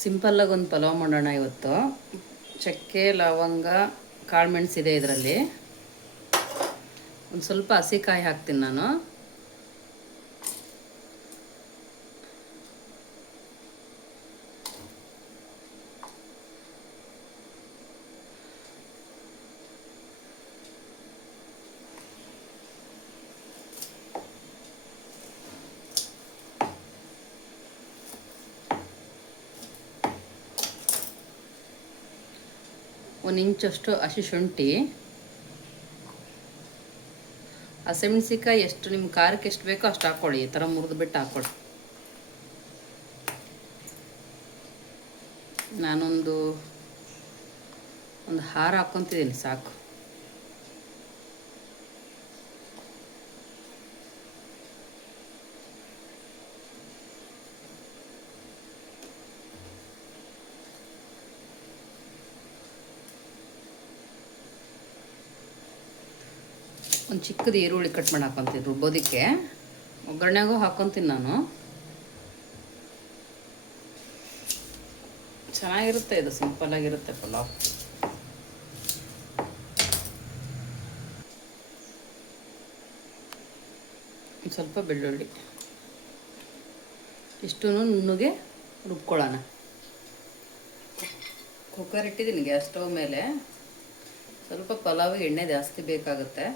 ಸಿಂಪಲ್ಲಾಗಿ ಒಂದು ಪಲಾವ್ ಮಾಡೋಣ ಇವತ್ತು. ಚಕ್ಕೆ, ಲವಂಗ, ಕಾಳು ಮೆಣಸಿದೆ ಇದರಲ್ಲಿ. ಒಂದು ಸ್ವಲ್ಪ ಹಸಿಕಾಯಿ ಹಾಕ್ತೀನಿ ನಾನು. ಒಂದು ಇಂಚಷ್ಟು ಹಸಿ ಶುಂಠಿ, ಹಸಿಮೆಣಸಿಕಾಯಿ ಎಷ್ಟು ನಿಮ್ಮ ಖಾರಕ್ಕೆ ಎಷ್ಟು ಬೇಕೋ ಅಷ್ಟು ಹಾಕ್ಕೊಳ್ಳಿ. ಈ ಥರ ಮುರಿದ್ಬಿಟ್ಟು ಹಾಕ್ಕೊಳ್ಳಿ. ನಾನೊಂದು ಹಾರ ಹಾಕ್ಕೊತಿದ್ದೀನಿ ಸಾಕು. ಒಂದು ಚಿಕ್ಕದು ಈರುಳ್ಳಿ ಕಟ್ ಮಾಡಿ ಹಾಕ್ಕೊತೀನಿ ರುಬ್ಬೋದಕ್ಕೆ. ಒಗ್ಗರಣೆಗೂ ಹಾಕ್ಕೊತೀನಿ ನಾನು. ಚೆನ್ನಾಗಿರುತ್ತೆ ಇದು, ಸಿಂಪಲ್ಲಾಗಿರುತ್ತೆ ಪಲಾವ್. ಒಂದು ಸ್ವಲ್ಪ ಬೆಳ್ಳುಳ್ಳಿ, ಇಷ್ಟು ನುಣ್ಣಗೆ ರುಬ್ಕೊಳ್ಳೋಣ. ಕುಕ್ಕರ್ ಇಟ್ಟಿದ್ದೀನಿ ಗ್ಯಾಸ್ ಸ್ಟವ್ ಮೇಲೆ. ಸ್ವಲ್ಪ ಪಲಾವಿಗೆ ಎಣ್ಣೆ ಜಾಸ್ತಿ ಬೇಕಾಗುತ್ತೆ.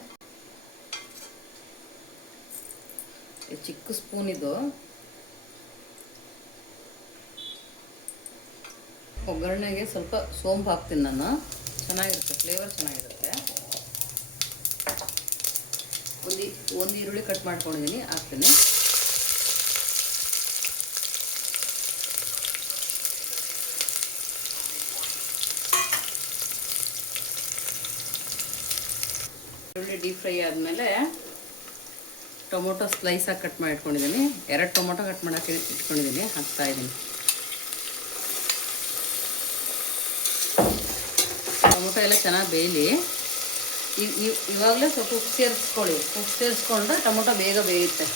ಚಿಕ್ಕ ಸ್ಪೂನ್ ಇದು. ಒಗ್ಗರಣೆಗೆ ಸ್ವಲ್ಪ ಸೋಂಪು ಹಾಕ್ತೀನಿ ನಾನು. ಚೆನ್ನಾಗಿರುತ್ತೆ, ಫ್ಲೇವರ್ ಚೆನ್ನಾಗಿರುತ್ತೆ. ಒಂದು ಈರುಳ್ಳಿ ಕಟ್ ಮಾಡ್ಕೊಂಡಿದ್ದೀನಿ, ಹಾಕ್ತೀನಿ. ಈರುಳ್ಳಿ ಡೀಪ್ ಫ್ರೈ ಆದಮೇಲೆ ಟೊಮೊಟೊ ಸ್ಲೈಸಾಗಿ ಕಟ್ ಮಾಡಿ ಇಟ್ಕೊಂಡಿದ್ದೀನಿ. 2 ಟೊಮೊಟೊ ಕಟ್ ಮಾಡೋಕ್ಕೆ ಇಟ್ಕೊಂಡಿದ್ದೀನಿ, ಹಾಕ್ತಾಯಿದ್ದೀನಿ. ಟೊಮೊಟೊ ಎಲ್ಲ ಚೆನ್ನಾಗಿ ಬೇಯಲಿ. ಇವಾಗಲೇ ಸ್ವಲ್ಪ ಉಪ್ಪು ಸೇರಿಸ್ಕೊಳ್ಳಿ. ಉಪ್ಪು ಸೇರಿಸ್ಕೊಂಡ್ರೆ ಟೊಮೊಟೊ ಬೇಗ ಬೇಯುತ್ತೆ.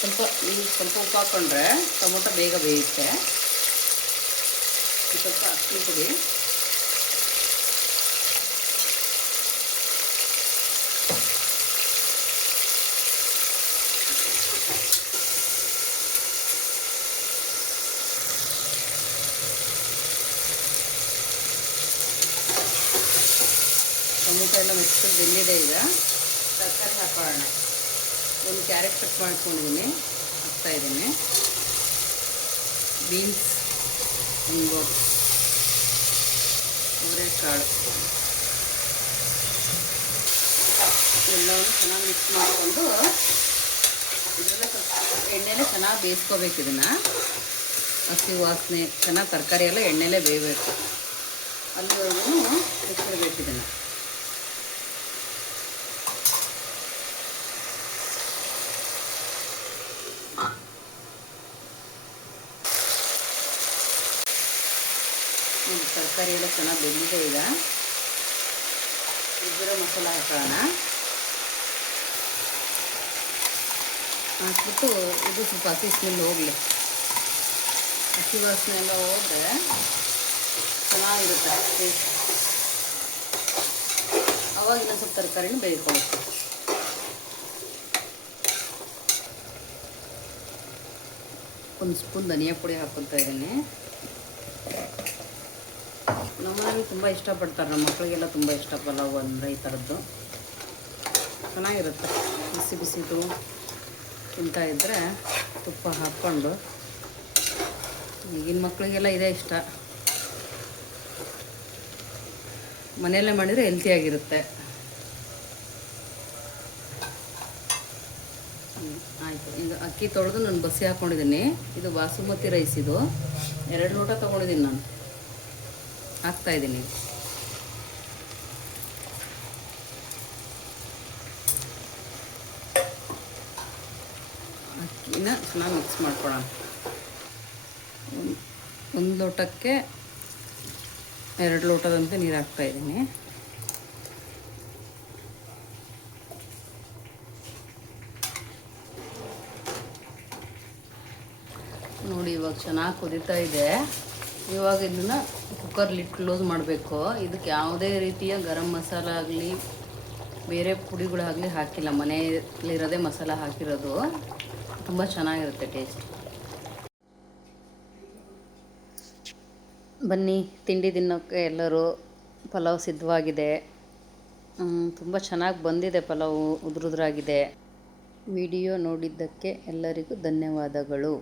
ಸ್ವಲ್ಪ ಉಪ್ಪು ಹಾಕ್ಕೊಂಡ್ರೆ ಟೊಮೊಟೊ ಬೇಗ ಬೇಯುತ್ತೆ. ಸ್ವಲ್ಪ ಅಕ್ಕಿ ಪುಡಿ, ಟೊಮೊಟೊ ಎಲ್ಲ ಮೆಚ್ಚು ಬೆಂದಿದೆ. ಈಗ ತರಕಾರಿ ಹಾಕೋಣ. ಒಂದು ಕ್ಯಾರೆಟ್ ಕಟ್ ಮಾಡ್ಕೊಂಡಿದ್ದೀನಿ, ಹಾಕ್ತಾಯಿದ್ದೀನಿ. ಬೀನ್ಸ್, ಒಂದು ಅವರೆಕಾಳು, ಎಲ್ಲವನ್ನು ಚೆನ್ನಾಗಿ ಮಿಕ್ಸ್ ಮಾಡಿಕೊಂಡು ಇದರಲ್ಲೇ ಸ್ವಲ್ಪ ಎಣ್ಣೆಲೇ ಚೆನ್ನಾಗಿ ಬೇಯಿಸ್ಕೋಬೇಕು. ಇದನ್ನು ಹಸಿ ವಾಸನೆ ಚೆನ್ನಾಗಿ ತರಕಾರಿ ಎಲ್ಲ ಎಣ್ಣೆಲೇ ಬೇಯಬೇಕು. ಅಲ್ಲಿವರೆಗೂ ಇಟ್ಬಿಡ್ಬೇಕು ಇದನ್ನು. ತರಕಾರಿ ಎಲ್ಲ ಚೆನ್ನಾಗಿ ಬೆಂದಿದೆ. ಈಗ ರುಬ್ಬಿರೋ ಮಸಾಲ ಹಾಕೋಣ. ಹಾಕ್ಬಿಟ್ಟು ಇದು ಸ್ವಲ್ಪ ಹಸಿ ಸ್ಮೆಲ್ ಹೋಗಲಿ. ಹಸಿ ವಾಸನೆ ಎಲ್ಲ ಹೋದರೆ ಚೆನ್ನಾಗಿರುತ್ತೆ ಟೇಸ್ಟ್. ಅವಾಗಿನ ಸ್ವಲ್ಪ ತರಕಾರಿನೂ ಬೇಯ್ಕೊಳ್ಳುತ್ತೆ. ಒಂದು ಸ್ಪೂನ್ ಧನಿಯಾ ಪುಡಿ ಹಾಕ್ಕೊತಾ ಇದ್ದೀನಿ. ನಮ್ಮನೇಲಿ ತುಂಬ ಇಷ್ಟಪಡ್ತಾರೆ, ನಮ್ಮ ಮಕ್ಕಳಿಗೆಲ್ಲ ತುಂಬ ಇಷ್ಟ ಪಲಾವ್ ಅಂದರೆ ಈ ಥರದ್ದು. ಚೆನ್ನಾಗಿರುತ್ತೆ. ಬಿಸಿ ಬಿಸಿದು ತಿಂತಾಯಿದ್ರೆ ತುಪ್ಪ ಹಾಕ್ಕೊಂಡು. ಈಗಿನ ಮಕ್ಕಳಿಗೆಲ್ಲ ಇದೇ ಇಷ್ಟ. ಮನೆಯಲ್ಲೇ ಮಾಡಿದರೆ ಹೆಲ್ತಿಯಾಗಿರುತ್ತೆ. ಆಯಿತು. ಈಗ ಅಕ್ಕಿ ತೊಳೆದು ನಾನು ಬಸಿ ಹಾಕ್ಕೊಂಡಿದ್ದೀನಿ. ಇದು ಬಾಸುಮತಿ ರೈಸ್. ಇದು 2 ಲೋಟ ತೊಗೊಂಡಿದ್ದೀನಿ ನಾನು. ಹಾಕ್ತಾಯಿದ್ದೀನಿ. ಅಕ್ಕಿನ ಚೆನ್ನಾಗಿ ಮಿಕ್ಸ್ ಮಾಡ್ಕೊಳ್ಳೋಣ. ಒಂದು ಲೋಟಕ್ಕೆ 2 ಲೋಟದಂತೆ ನೀರು ಹಾಕ್ತಾಯಿದ್ದೀನಿ. ನೋಡಿ ಇವಾಗ ಚೆನ್ನಾಗಿ ಕುದೀತಾ ಇದೆ. ಇವಾಗ ಇದನ್ನು ಕುಕ್ಕರ್ ಲಿಡ್ ಕ್ಲೋಸ್ ಮಾಡಬೇಕು. ಇದಕ್ಕೆ ಯಾವುದೇ ರೀತಿಯ ಗರಂ ಮಸಾಲ ಆಗಲಿ ಬೇರೆ ಪುಡಿಗಳಾಗಲಿ ಹಾಕಿಲ್ಲ, ಮನೆಯಲ್ಲಿರೋದೇ ಮಸಾಲ ಹಾಕಿರೋದು. ತುಂಬ ಚೆನ್ನಾಗಿರುತ್ತೆ ಟೇಸ್ಟ್. ಬನ್ನಿ ತಿಂಡಿ ತಿನ್ನೋಕ್ಕೆ ಎಲ್ಲರೂ. ಪಲಾವ್ ಸಿದ್ಧವಾಗಿದೆ. ತುಂಬ ಚೆನ್ನಾಗಿ ಬಂದಿದೆ ಪಲಾವು, ಉದುರುದ್ರಾಗಿದೆ. ವಿಡಿಯೋ ನೋಡಿದ್ದಕ್ಕೆ ಎಲ್ಲರಿಗೂ ಧನ್ಯವಾದಗಳು.